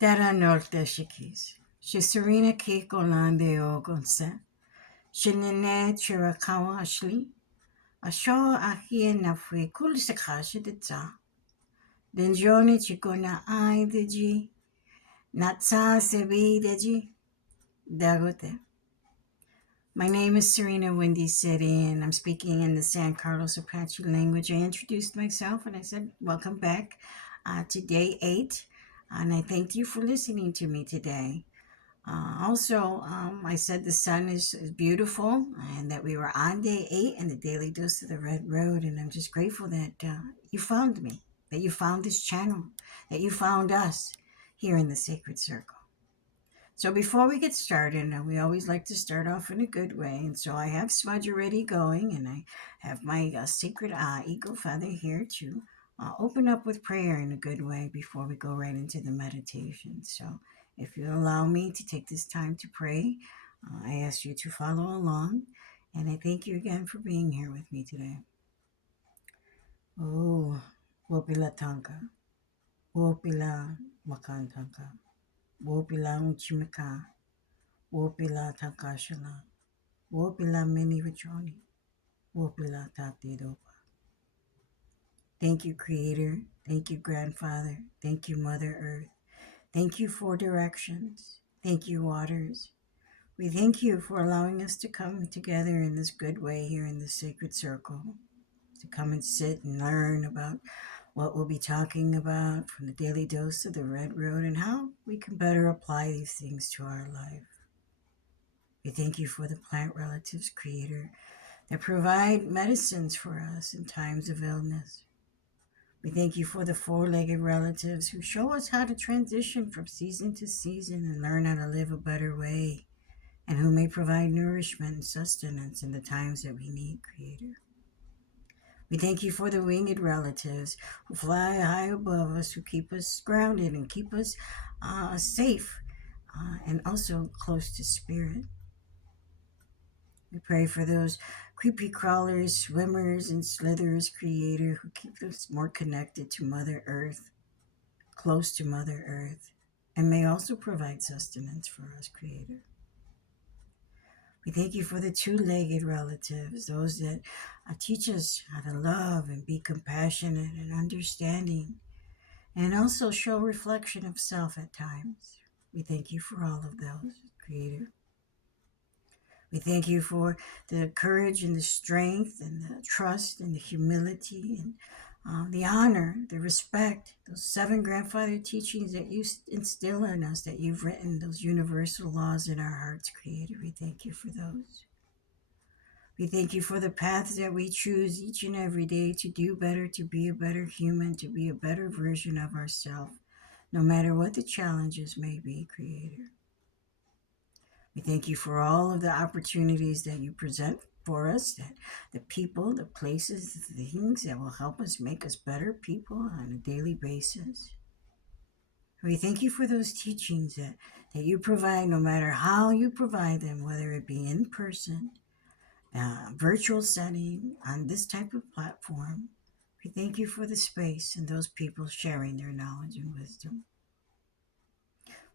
Dada Nolte shik'iis. Sarina ke Golán Deyol Gonséé. Chiricahua Aslíí. Ashóó Ahi'ye nafwe kul sakasha Natsa. Denzhoné Chigon'ai Dijíí. Natsa Tsebí Dagot'ee. My name is Sarina Windy City, and I'm speaking in the San Carlos Apache language. I introduced myself and I said, welcome back to day 8, and I thanked you for listening to me today. I said the sun is beautiful and that we were on day 8 in the daily dose of the red road, and I'm just grateful that you found me, that you found this channel, that you found us here in the sacred circle. So before we get started, we always like to start off in a good way. And so I have Smudge already going, and I have my sacred eagle feather here to open up with prayer in a good way before we go right into the meditation. So if you allow me to take this time to pray, I ask you to follow along. And I thank you again for being here with me today. Oh, wopila tanka, wopila makantanka. Wopila unchimika, wopila takashala, wopila mini vachoni, wopila tatidopa. Thank you, Creator. Thank you, Grandfather. Thank you, Mother Earth. Thank you for directions. Thank you, waters. We thank you for allowing us to come together in this good way here in the sacred circle, to come and sit and learn about what we'll be talking about from the daily dose of the red road and how we can better apply these things to our life. We thank you for the plant relatives, Creator, that provide medicines for us in times of illness. We thank you for the four-legged relatives who show us how to transition from season to season and learn how to live a better way, and who may provide nourishment and sustenance in the times that we need, Creator. We thank you for the winged relatives who fly high above us, who keep us grounded and keep us safe and also close to spirit. We pray for those creepy crawlers, swimmers, and slithers, Creator, who keep us more connected to Mother Earth, close to Mother Earth, and may also provide sustenance for us, Creator. We thank you for the two-legged relatives, those that teach us how to love and be compassionate and understanding, and also show reflection of self at times. We thank you for all of those, Creator. We thank you for the courage and the strength and the trust and the humility and the honor, the respect, those 7 grandfather teachings that you instill in us, that you've written, those universal laws in our hearts, Creator. We thank you for those. We thank you for the paths that we choose each and every day to do better, to be a better human, to be a better version of ourselves, no matter what the challenges may be, Creator. We thank you for all of the opportunities that you present for us, that the people, the places, the things that will help us make us better people on a daily basis. We thank you for those teachings that you provide, no matter how you provide them, whether it be in person, virtual setting, on this type of platform. We thank you for the space and those people sharing their knowledge and wisdom.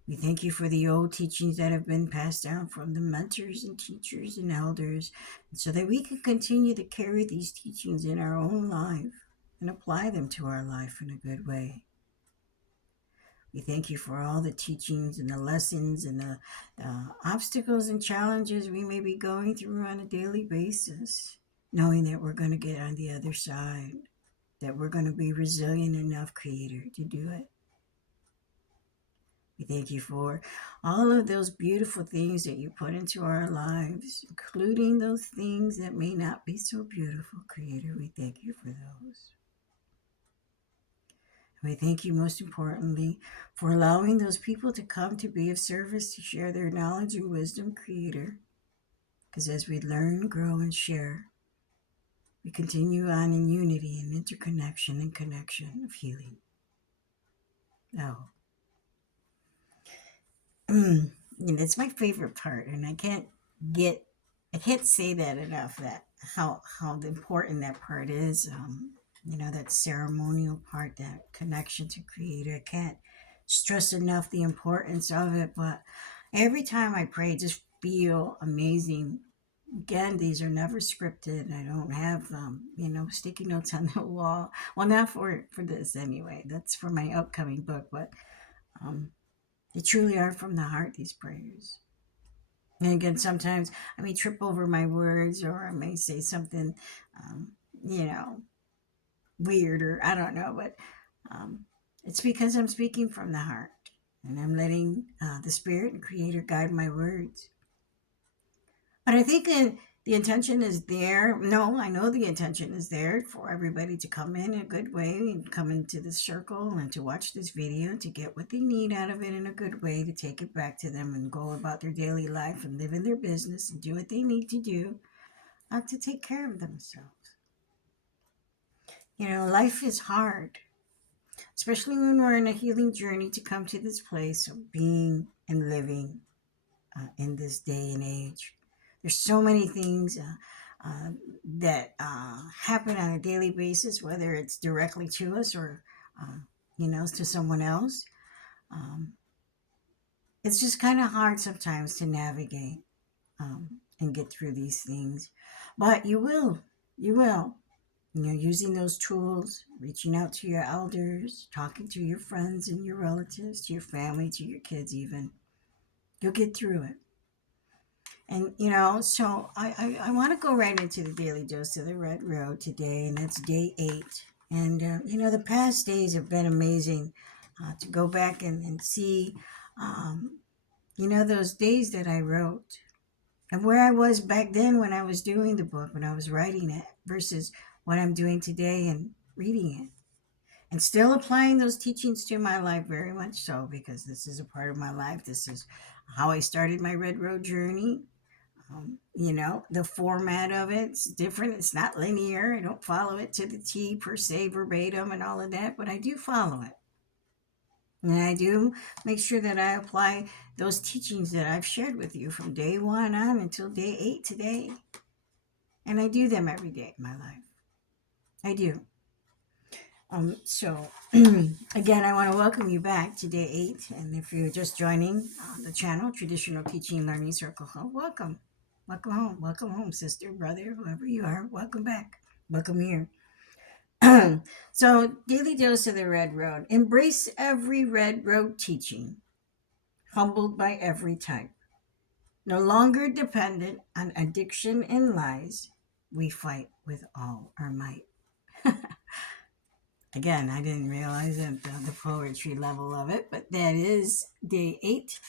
We thank you for the old teachings that have been passed down from the mentors and teachers and elders, so that we can continue to carry these teachings in our own life and apply them to our life in a good way. We thank you for all the teachings and the lessons and the obstacles and challenges we may be going through on a daily basis, knowing that we're going to get on the other side, that we're going to be resilient enough, Creator, to do it. We thank you for all of those beautiful things that you put into our lives, including those things that may not be so beautiful, Creator. We thank you for those. And we thank you most importantly for allowing those people to come to be of service, to share their knowledge and wisdom, Creator. Because as we learn, grow, and share, we continue on in unity and interconnection and connection of healing. Now, it's my favorite part, and I can't say that enough, that how important that part is, that ceremonial part, that connection to Creator. I can't stress enough the importance of it. But every time I pray, I just feel amazing. Again, these are never scripted. I don't have, sticky notes on the wall. Well, not for this anyway. That's for my upcoming book. But um, they truly are from the heart, these prayers. And again, sometimes I may trip over my words, or I may say something, um, you know, weird, or I don't know, but um, it's because I'm speaking from the heart, and I'm letting the Spirit and Creator guide my words. But I think the intention is there. No, I know the intention is there for everybody to come in a good way and come into this circle and to watch this video to get what they need out of it in a good way, to take it back to them and go about their daily life and live in their business and do what they need to do, to take care of themselves. Life is hard, especially when we're in a healing journey, to come to this place of being and living in this day and age. There's so many things that happen on a daily basis, whether it's directly to us or, to someone else. It's just kind of hard sometimes to navigate and get through these things. But you will. Using those tools, reaching out to your elders, talking to your friends and your relatives, to your family, to your kids even. You'll get through it. And, so I want to go right into the daily dose of the Red Road today, and that's day 8. And, the past days have been amazing to go back and see, those days that I wrote and where I was back then when I was doing the book, when I was writing it, versus what I'm doing today and reading it. And still applying those teachings to my life, very much so, because this is a part of my life. This is how I started my Red Road journey. The format of it's different. It's not linear. I don't follow it to the T per se, verbatim and all of that, but I do follow it. And I do make sure that I apply those teachings that I've shared with you from day 1 on until day 8 today. And I do them every day of my life. I do. So, again, I want to welcome you back to day 8. And if you're just joining the channel, Traditional Teaching Learning Circle, welcome. Welcome home. Welcome home, sister, brother, whoever you are. Welcome back. Welcome here. So, daily dose of the Red Road. Embrace every Red Road teaching, humbled by every type. No longer dependent on addiction and lies, we fight with all our might. Again, I didn't realize that the poetry level of it, but that is day 8.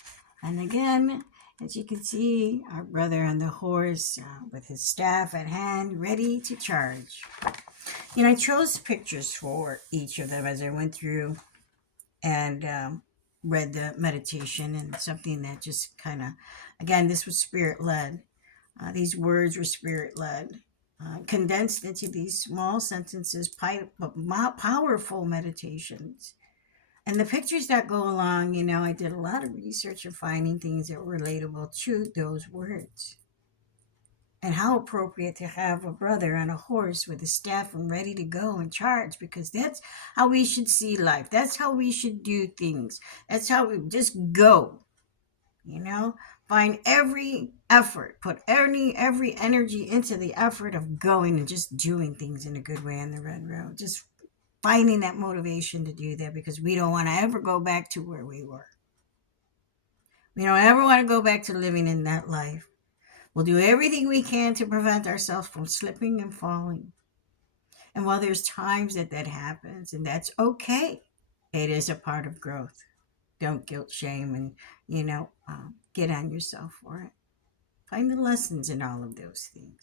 And again, as you can see, our brother on the horse with his staff at hand, ready to charge. I chose pictures for each of them as I went through and read the meditation, and something that just kind of, again, this was spirit-led. These words were spirit-led. Condensed into these small sentences, powerful meditations. And the pictures that go along, I did a lot of research and finding things that were relatable to those words. And how appropriate to have a brother on a horse with a staff and ready to go and charge, because that's how we should see life. That's how we should do things. That's how we just go, Find every effort, put every energy into the effort of going and just doing things in a good way on the Red Road. Just finding that motivation to do that, because we don't want to ever go back to where we were. We don't ever want to go back to living in that life. We'll do everything we can to prevent ourselves from slipping and falling. And while there's times that happens, and that's okay, it is a part of growth. Don't guilt, shame, and, get on yourself for it. Find the lessons in all of those things.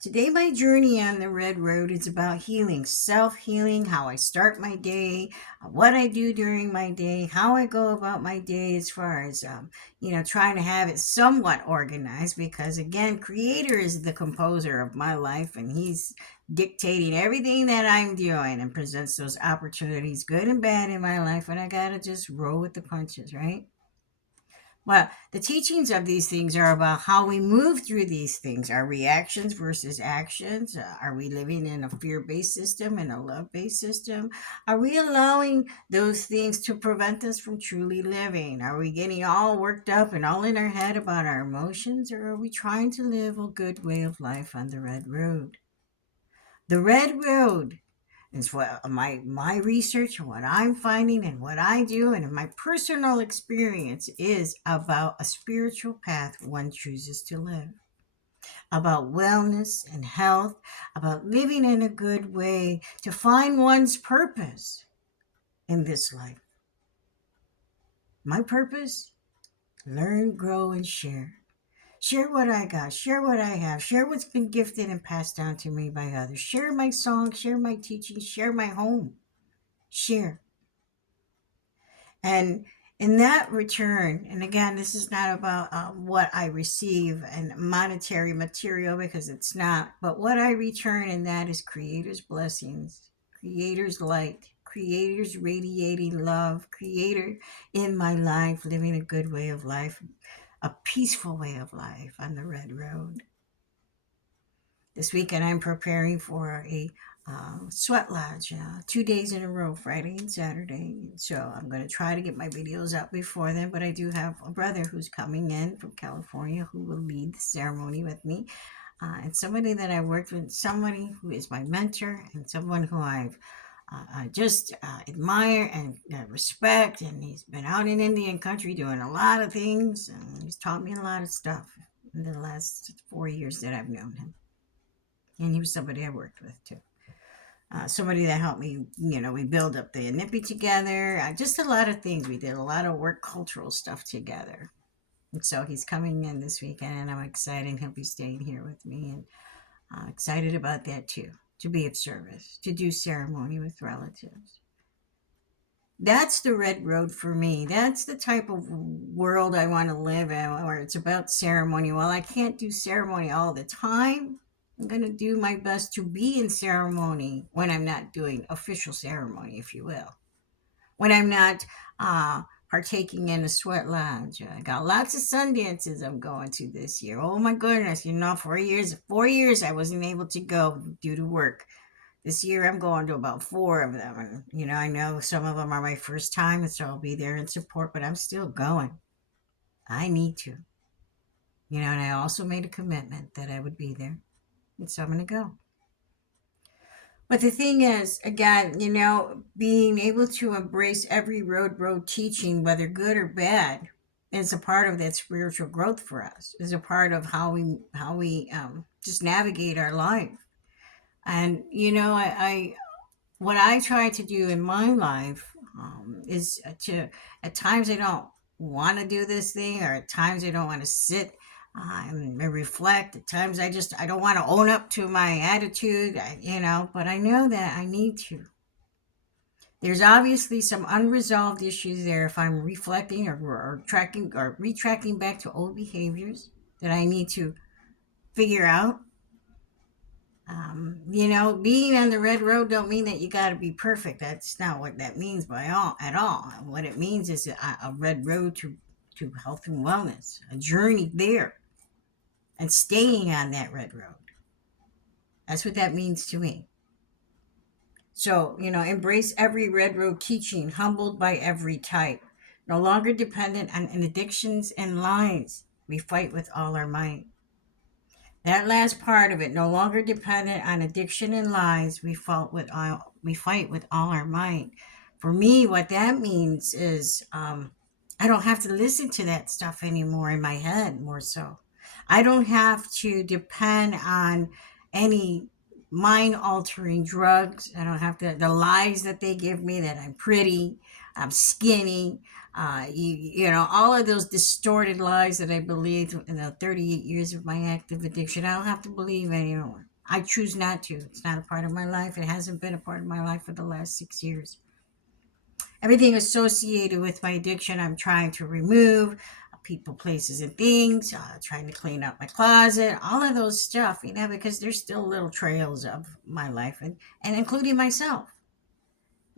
Today, my journey on the Red Road is about healing, self-healing, how I start my day, what I do during my day, how I go about my day, as far as, trying to have it somewhat organized, because, again, Creator is the composer of my life, and He's dictating everything that I'm doing and presents those opportunities, good and bad, in my life, and I gotta just roll with the punches, right? Well, the teachings of these things are about how we move through these things, our reactions versus actions. Are we living in a fear based system and a love based system? Are we allowing those things to prevent us from truly living? Are we getting all worked up and all in our head about our emotions, or are we trying to live a good way of life on the red road? The red road is what my research and what I'm finding and what I do and my personal experience is about a spiritual path one chooses to live, about wellness and health, about living in a good way to find one's purpose in this life. My purpose: learn, grow, and share. Share what I got, share what I have, share what's been gifted and passed down to me by others. Share my songs, share my teachings, share my home. Share. And in that return, and again, this is not about what I receive and monetary material, because it's not, but what I return, and that is Creator's blessings, Creator's light, Creator's radiating love, Creator in my life, living a good way of life, a peaceful way of life on the red road. This weekend, I'm preparing for a sweat lodge 2 days in a row, Friday and Saturday. So I'm going to try to get my videos up before then. But I do have a brother who's coming in from California who will lead the ceremony with me. And somebody that I worked with, somebody who is my mentor, and someone who I just admire and respect. And he's been out in Indian country doing a lot of things. And he's taught me a lot of stuff in the last 4 years that I've known him. And he was somebody I worked with too. Somebody that helped me, we build up the Nippy together. Just a lot of things. We did a lot of work cultural stuff together. And so he's coming in this weekend, and I'm excited. He'll be staying here with me, and I'm excited about that too, to be of service, to do ceremony with relatives. That's the red road for me. That's the type of world I want to live in, where it's about ceremony. Well, I can't do ceremony all the time. I'm going to do my best to be in ceremony when I'm not doing official ceremony, if you will. When I'm not partaking in a sweat lodge. I got lots of sun dances I'm going to this year. Oh my goodness, 4 years I wasn't able to go due to work. This year I'm going to about 4 of them. And, I know some of them are my first time, and so I'll be there in support, but I'm still going. I need to. And I also made a commitment that I would be there. And so I'm going to go. But the thing is, again, being able to embrace every road teaching, whether good or bad, is a part of that spiritual growth for us. Is a part of how we just navigate our life. And I what I try to do in my life is to, at times I don't want to do this thing, or at times I don't want to sit and reflect. At times I don't want to own up to my attitude, but I know that I need to. There's obviously some unresolved issues there if I'm reflecting or tracking or retracking back to old behaviors that I need to figure out. Being on the red road don't mean that you got to be perfect. That's not what that means at all. What it means is a red road to health and wellness, a journey there, and staying on that red road. That's what that means to me. So, embrace every red road teaching, humbled by every type, no longer dependent on addictions and lies. We fight with all our might. That last part of it, no longer dependent on addiction and lies, we fight with all our might. For me, what that means is I don't have to listen to that stuff anymore in my head, more so. I don't have to depend on any mind-altering drugs. I don't have to, the lies that they give me that I'm pretty, I'm skinny, all of those distorted lies that I believed in the 38 years of my active addiction. I don't have to believe anymore. I choose not to. It's not a part of my life. It hasn't been a part of my life for the last 6 years. Everything associated with my addiction, I'm trying to remove. People, places, and things. Trying to clean up my closet. All of those stuff, because there's still little trails of my life, and including myself.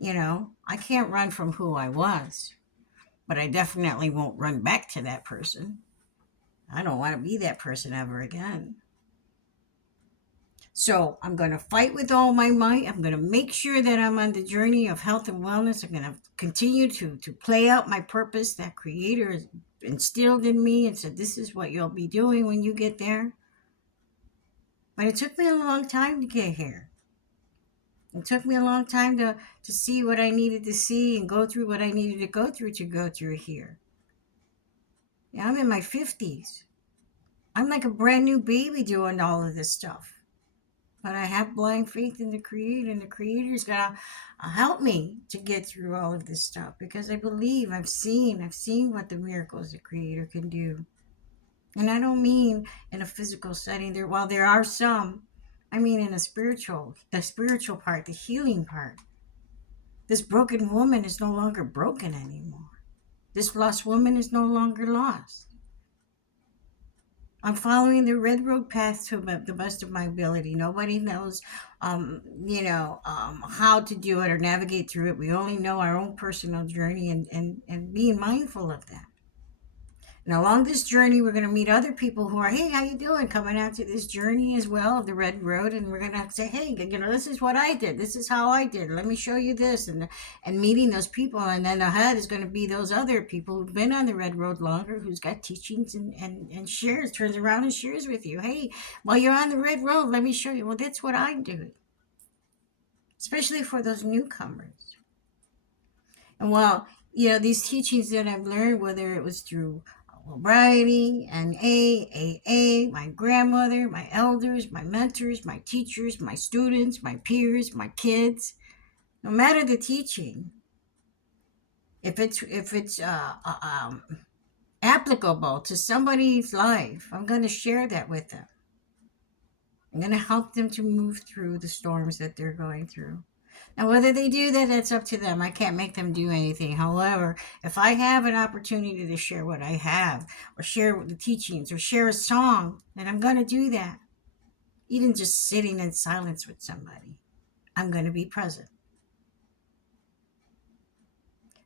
I can't run from who I was. But I definitely won't run back to that person. I don't want to be that person ever again. So I'm going to fight with all my might. I'm going to make sure that I'm on the journey of health and wellness. I'm going to continue to play out my purpose that Creator has instilled in me and said, this is what you'll be doing when you get there. But it took me a long time to get here. It took me a long time to see what I needed to see and go through what I needed to go through here. Yeah, I'm in my 50s. I'm like a brand new baby doing all of this stuff. But I have blind faith in the Creator, and the Creator's gonna help me to get through all of this stuff because I believe I've seen what the miracles the Creator can do. And I don't mean in a physical setting. While there are some, I mean in the spiritual part, the healing part. This broken woman is no longer broken anymore. This lost woman is no longer lost. I'm following the red road path to the best of my ability. Nobody knows, how to do it or navigate through it. We only know our own personal journey and being mindful of that. And along this journey, we're going to meet other people who are, hey, how you doing? Coming out to this journey as well of the red road. And we're going to say, hey, this is what I did. This is how I did. Let me show you this. And meeting those people. And then ahead is going to be those other people who've been on the red road longer, who's got teachings and shares, turns around and shares with you. Hey, while you're on the red road, let me show you. Well, that's what I do. Especially for those newcomers. And while, these teachings that I've learned, whether it was through sobriety, AA, my grandmother, my elders, my mentors, my teachers, my students, my peers, my kids. No matter the teaching, if it's applicable to somebody's life, I'm going to share that with them. I'm going to help them to move through the storms that they're going through. Now, whether they do that, that's up to them. I can't make them do anything. However, if I have an opportunity to share what I have, or share the teachings, or share a song, then I'm going to do that. Even just sitting in silence with somebody, I'm going to be present.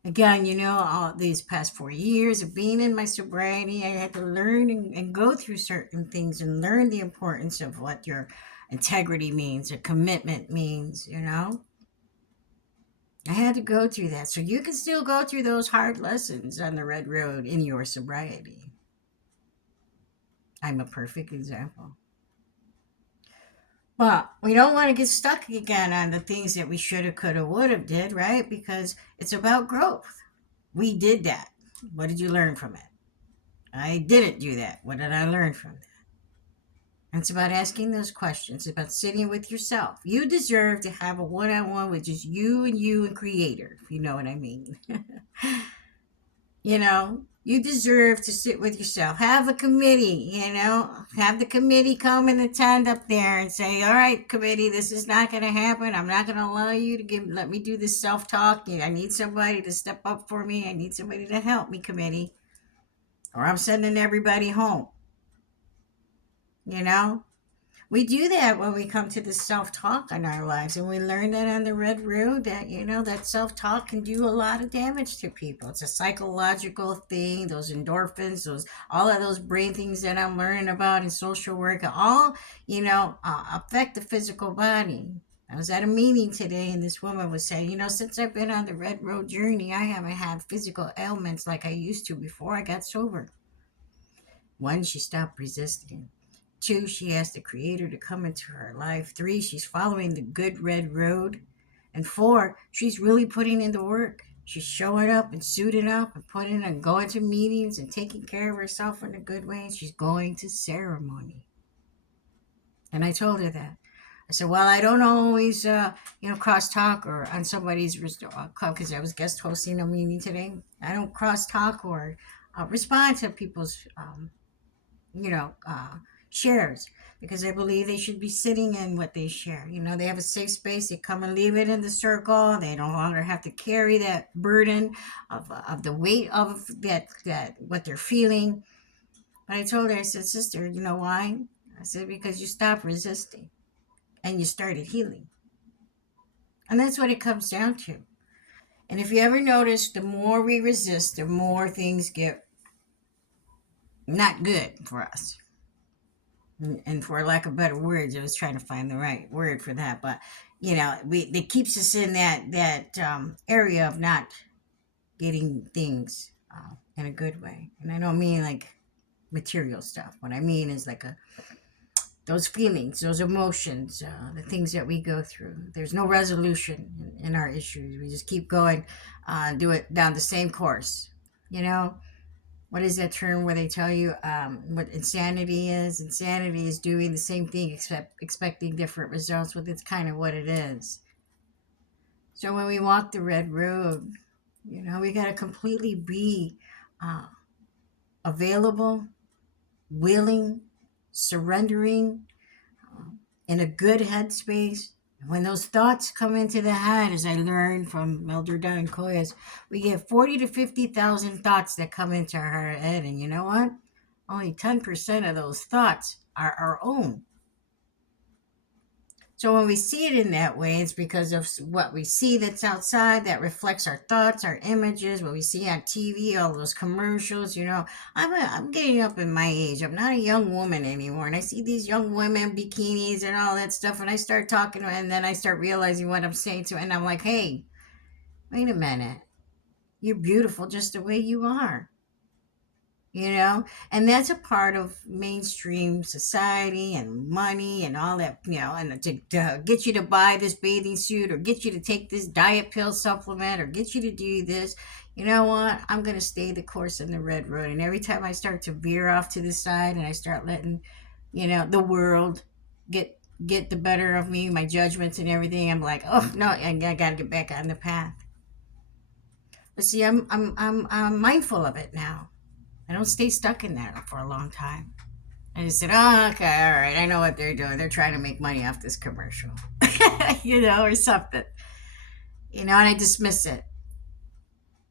Again, all these past 4 years of being in my sobriety, I had to learn and go through certain things and learn the importance of what your integrity means, or commitment means, I had to go through that. So you can still go through those hard lessons on the red road in your sobriety. I'm a perfect example. But we don't want to get stuck again on the things that we shoulda, coulda, woulda did, right? Because it's about growth. We did that. What did you learn from it? I didn't do that. What did I learn from that? And it's about asking those questions. It's about sitting with yourself. You deserve to have a one-on-one with just you and Creator, if you know what I mean. You deserve to sit with yourself. Have a committee, have the committee come and attend up there and say, all right, committee, this is not going to happen. I'm not going to allow you to let me do this self-talk. I need somebody to step up for me. I need somebody to help me, committee. Or I'm sending everybody home. We do that when we come to the self-talk in our lives, and we learn that on the red road that that self-talk can do a lot of damage to people. It's a psychological thing. Those endorphins, all of those brain things that I'm learning about in social work, all affect the physical body. I was at a meeting today, and this woman was saying, since I've been on the red road journey, I haven't had physical ailments like I used to before I got sober. 1, she stopped resisting. 2, she asked the Creator to come into her life. 3, she's following the good red road. And 4, she's really putting in the work. She's showing up and suiting up and putting and going to meetings and taking care of herself in a good way. And she's going to ceremony. And I told her that. I said, well, I don't always, cross-talk or on somebody's, because I was guest hosting a meeting today. I don't cross-talk or respond to people's, shares, because I believe they should be sitting in what they share. They have a safe space. They come and leave it in the circle. They no longer have to carry that burden of the weight of that what they're feeling. But I told her, I said, sister, you know why? I said, because you stopped resisting and you started healing. And that's what it comes down to. And if you ever notice, the more we resist, the more things get not good for us. And for lack of better words, I was trying to find the right word for that, but it keeps us in that area of not getting things in a good way. And I don't mean like material stuff. What I mean is like those feelings, those emotions, the things that we go through. There's no resolution in our issues. We just keep going, do it down the same course. What is that term where they tell you what insanity is? Insanity is doing the same thing except expecting different results. Well, that's kind of what it is. So when we walk the red road, we got to completely be available, willing, surrendering, in a good headspace. When those thoughts come into the head, as I learned from Elder Don Koyas, we get 40 to 50,000 thoughts that come into our head. And you know what? Only 10% of those thoughts are our own. So when we see it in that way, it's because of what we see that's outside that reflects our thoughts, our images, what we see on TV, all those commercials. I'm getting up in my age. I'm not a young woman anymore. And I see these young women, bikinis and all that stuff. And I start talking to them, and then I start realizing what I'm saying to them. And I'm like, hey, wait a minute. You're beautiful just the way you are. And that's a part of mainstream society and money and all that, and to get you to buy this bathing suit or get you to take this diet pill supplement or get you to do this. You know what? I'm going to stay the course in the red road. And every time I start to veer off to the side and I start letting, the world get the better of me, my judgments and everything, I'm like, oh no, I got to get back on the path. But see, I'm mindful of it now. I don't stay stuck in that for a long time. I just said, oh, okay, all right, I know what they're doing. They're trying to make money off this commercial, or something, and I dismiss it.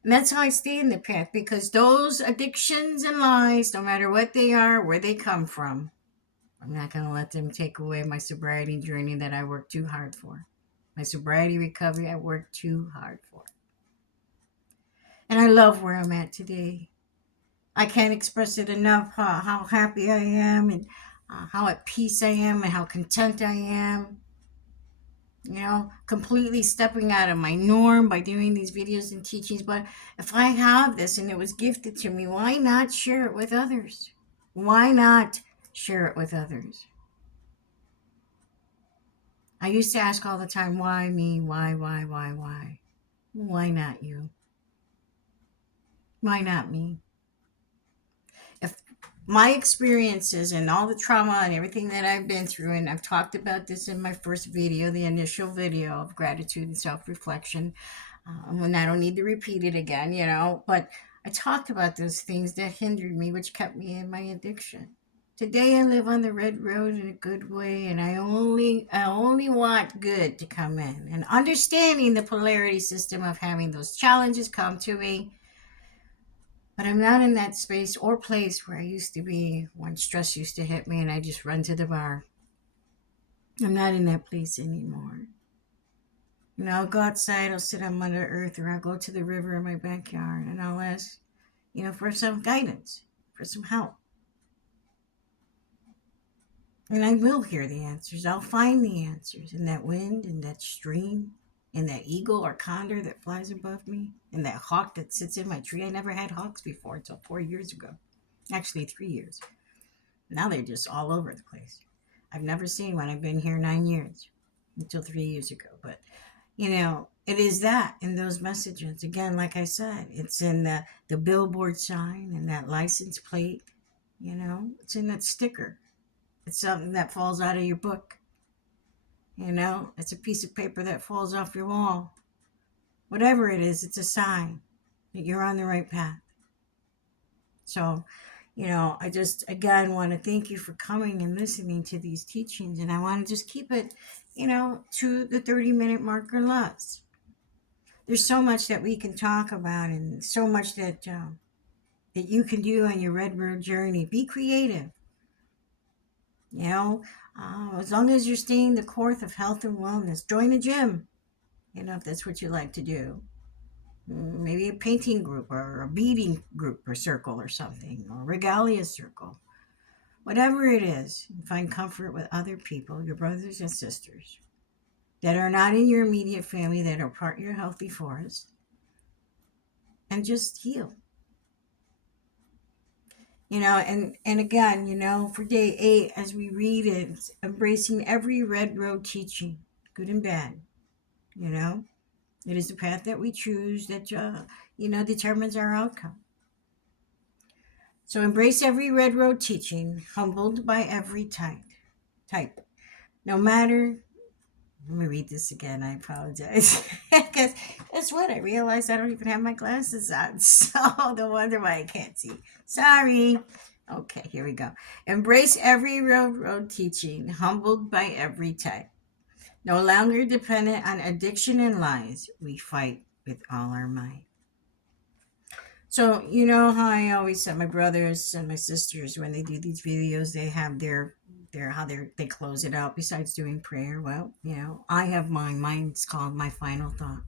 And that's how I stay in the path, because those addictions and lies, no matter what they are, where they come from, I'm not going to let them take away my sobriety journey that I worked too hard for. My sobriety recovery, I worked too hard for. And I love where I'm at today. I can't express it enough how happy I am and how at peace I am and how content I am. Completely stepping out of my norm by doing these videos and teachings. But if I have this and it was gifted to me, why not share it with others? Why not share it with others? I used to ask all the time, why me? Why? Why not you? Why not me? If my experiences and all the trauma and everything that I've been through, and I've talked about this in my first video, the initial video of gratitude and self-reflection, and I don't need to repeat it again, but I talked about those things that hindered me, which kept me in my addiction. Today I live on the red road in a good way, and I only want good to come in, and understanding the polarity system of having those challenges come to me. But I'm not in that space or place where I used to be when stress used to hit me and I just run to the bar. I'm not in that place anymore. I'll go outside, I'll sit on Mother Earth, or I'll go to the river in my backyard and I'll ask, for some guidance, for some help. And I will hear the answers. I'll find the answers in that wind, in that stream, in that eagle or condor that flies above me, in that hawk that sits in my tree. I never had hawks before until 4 years ago. Actually, 3 years. Now they're just all over the place. I've never seen one. I've been here 9 years until 3 years ago. But, it is that in those messages. Again, like I said, it's in the billboard sign and that license plate. It's in that sticker. It's something that falls out of your book. It's a piece of paper that falls off your wall. Whatever it is, it's a sign that you're on the right path. So, I just, again, want to thank you for coming and listening to these teachings. And I want to just keep it, to the 30-minute mark or less. There's so much that we can talk about and so much that you can do on your Red Road journey. Be creative. As long as you're staying the course of health and wellness, join a gym, if that's what you like to do. maybe a painting group or a beading group or circle or something, or regalia circle. Whatever it is, find comfort with other people, your brothers and sisters, that are not in your immediate family, that are part of your healthy forest, and just heal. And again, for day 8, as we read it, it's embracing every red road teaching, good and bad. you know it is the path that we choose that determines our outcome. So embrace every red road teaching, humbled by every type, no matter. Let me read this again. I apologize. Because that's what I realized. I don't even have my glasses on. So no wonder why I can't see. Sorry. Okay, here we go. Embrace every road teaching, humbled by every type. No longer dependent on addiction and lies, we fight with all our might. So, you know how I always said my brothers and my sisters, when they do these videos, they have they close it out besides doing prayer. Well, I have mine. Mine's called My Final Thought.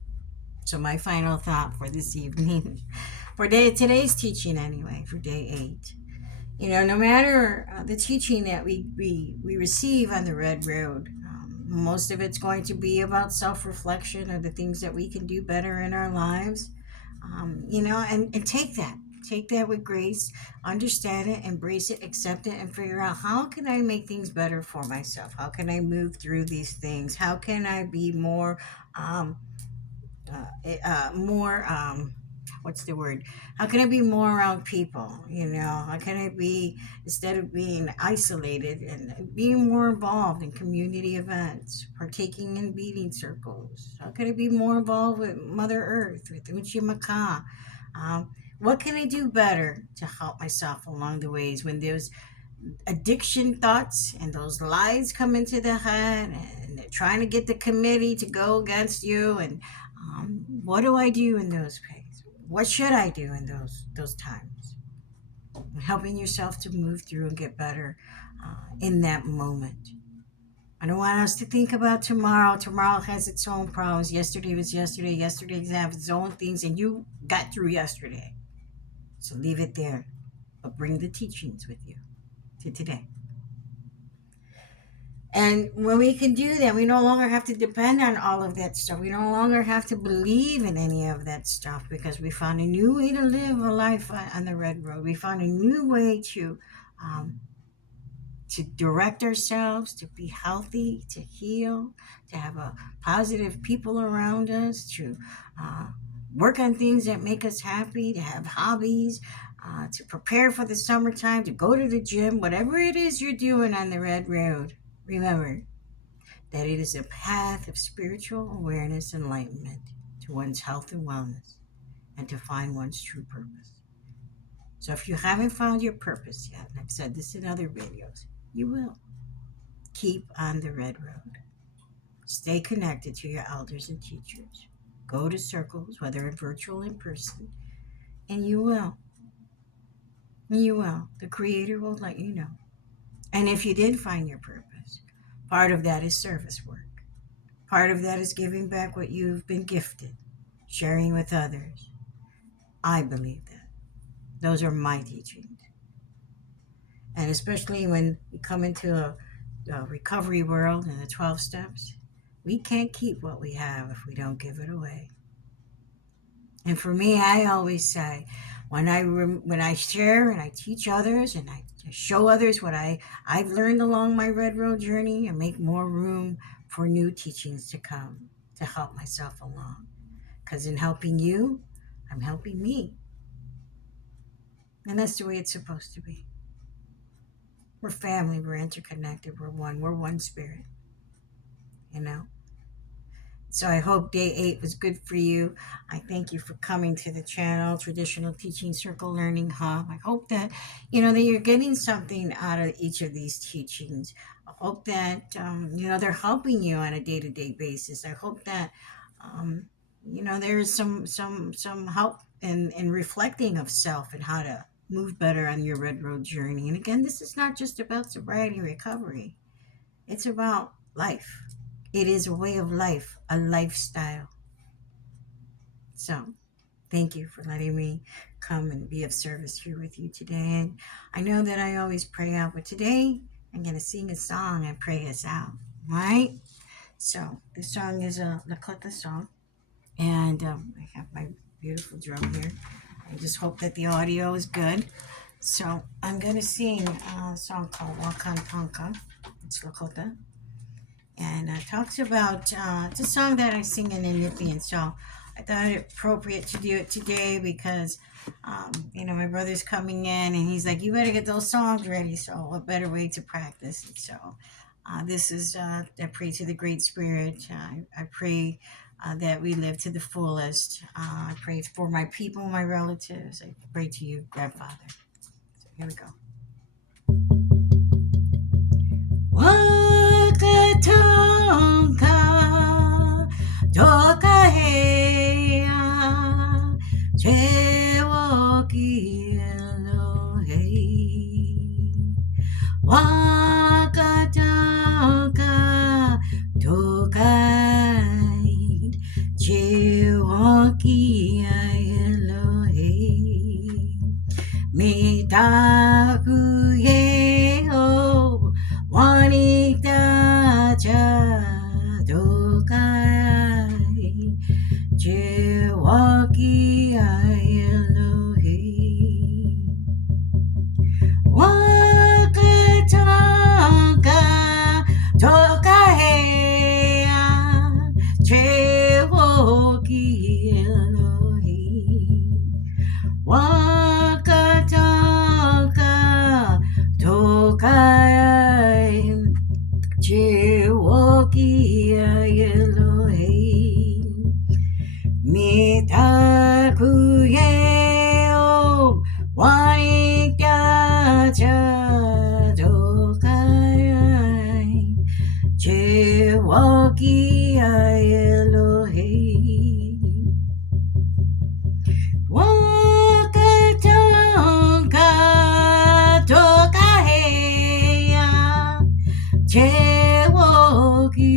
So my final thought for this evening, for today's teaching anyway, for day 8. No matter the teaching that we receive on the red road, most of it's going to be about self-reflection or the things that we can do better in our lives. And take that with grace, understand it, embrace it, accept it, and figure out, how can I make things better for myself? How can I move through these things? How can I be more um, more what's the word, how can I be more around people? How can I be, instead of being isolated, and being more involved in community events, partaking in beading circles? How can I be more involved with Mother Earth, with Uchimaka? What can I do better to help myself along the ways when there's addiction thoughts and those lies come into the head, and they're trying to get the committee to go against you? And what do I do in those pains? What should I do in those times? Helping yourself to move through and get better in that moment. I don't want us to think about tomorrow. Tomorrow has its own problems. Yesterday was yesterday. Yesterday has its own things, and you got through yesterday. So leave it there, but bring the teachings with you to today. And when we can do that, we no longer have to depend on all of that stuff. We no longer have to believe in any of that stuff, because we found a new way to live a life on the red road. We found a new way um, to direct ourselves, to be healthy, to heal, to have a positive people around us, to uh, work on things that make us happy, to have hobbies, to prepare for the summertime, to go to the gym, whatever it is you're doing on the red road. Remember that it is a path of spiritual awareness and enlightenment to one's health and wellness, and to find one's true purpose. So if you haven't found your purpose yet, and I've said this in other videos, you will. Keep on the red road. Stay connected to your elders and teachers. Go to circles, whether in virtual or in person, and you will. You will. The Creator will let you know. And if you did find your purpose, part of that is service work. Part of that is giving back what you've been gifted, sharing with others. I believe that. Those are my teachings. And especially when we come into a recovery world and the 12 steps, we can't keep what we have if we don't give it away. And for me, I always say, when I share and I teach others and I show others what I've learned along my red road journey, and make more room for new teachings to come to help myself along. Because in helping you, I'm helping me. And that's the way it's supposed to be. We're family, we're interconnected, we're one spirit, you know? So I hope day 8 was good for you. I thank you for coming to the channel, Traditional Teaching Circle Learning Hub. I hope that, that you're getting something out of each of these teachings. I hope that, they're helping you on a day-to-day basis. I hope that, there's some help in reflecting of self and how to move better on your red road journey. And again, this is not just about sobriety and recovery. It's about life. It is a way of life, a lifestyle. So, Thank you for letting me come and be of service here with you today. And I know that I always pray out, but today I'm going to sing a song and pray us out. All right? So this song is a Lakota song. And I have my beautiful drum here. I just hope that the audio is good. So I'm going to sing a song called Wakan Tonka. It's Lakota. And it talks about, it's a song that I sing in Ethiopian. So I thought it appropriate to do it today because, my brother's coming in and he's like, you better get those songs ready. So what better way to practice it? So this is, I pray to the Great Spirit. I pray that we live to the fullest. I pray for my people, my relatives. I pray to you, Grandfather. So here we go. Wakatonka Dokahea Chewoki Elohei Wakatonka Dokai Chewoki Elohei Mitakuye Wanita Jadokai Jewaki Elohei Wakatonka Tokahea Jewaki Elohei Wakatonka Tokai Chiwoki Elohei Mitakuye Wanika Jadokai Chiwoki Elohei Wakatonka Tokahea Chewoki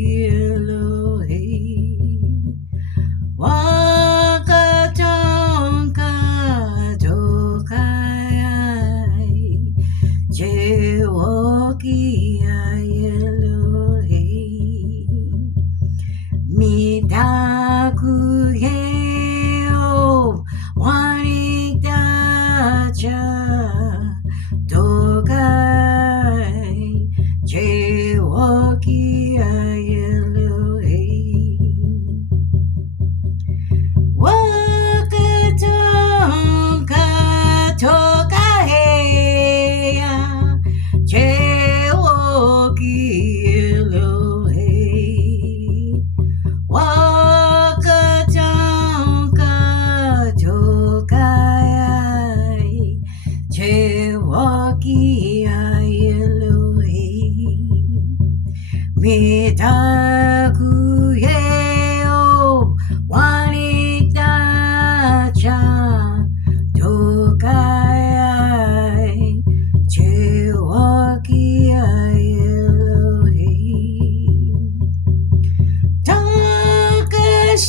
Elohei Wakatonka Tokai Chewoki Elohei Mitakuye Wanita Jadokai Chewoki Elohei Wakatonka Tokahea Chewoki Elohei Wakatonka Tokai Chewoki Elohei Mitakuye Wanita Jadokai Chewoki Elohei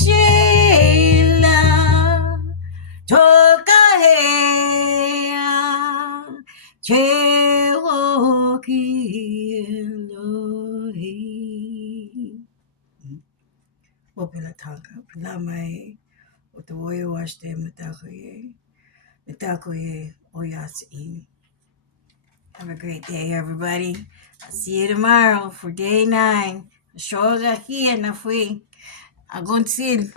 Tokashela Tokahea Chewoki Elohei Opila Tanka Pilamai Otawoye Washte Mitakoye Oyasii. Have a great day, everybody. I'll see you tomorrow for day 9. Ashóó Ahi'ye Nowíí. Gonséé.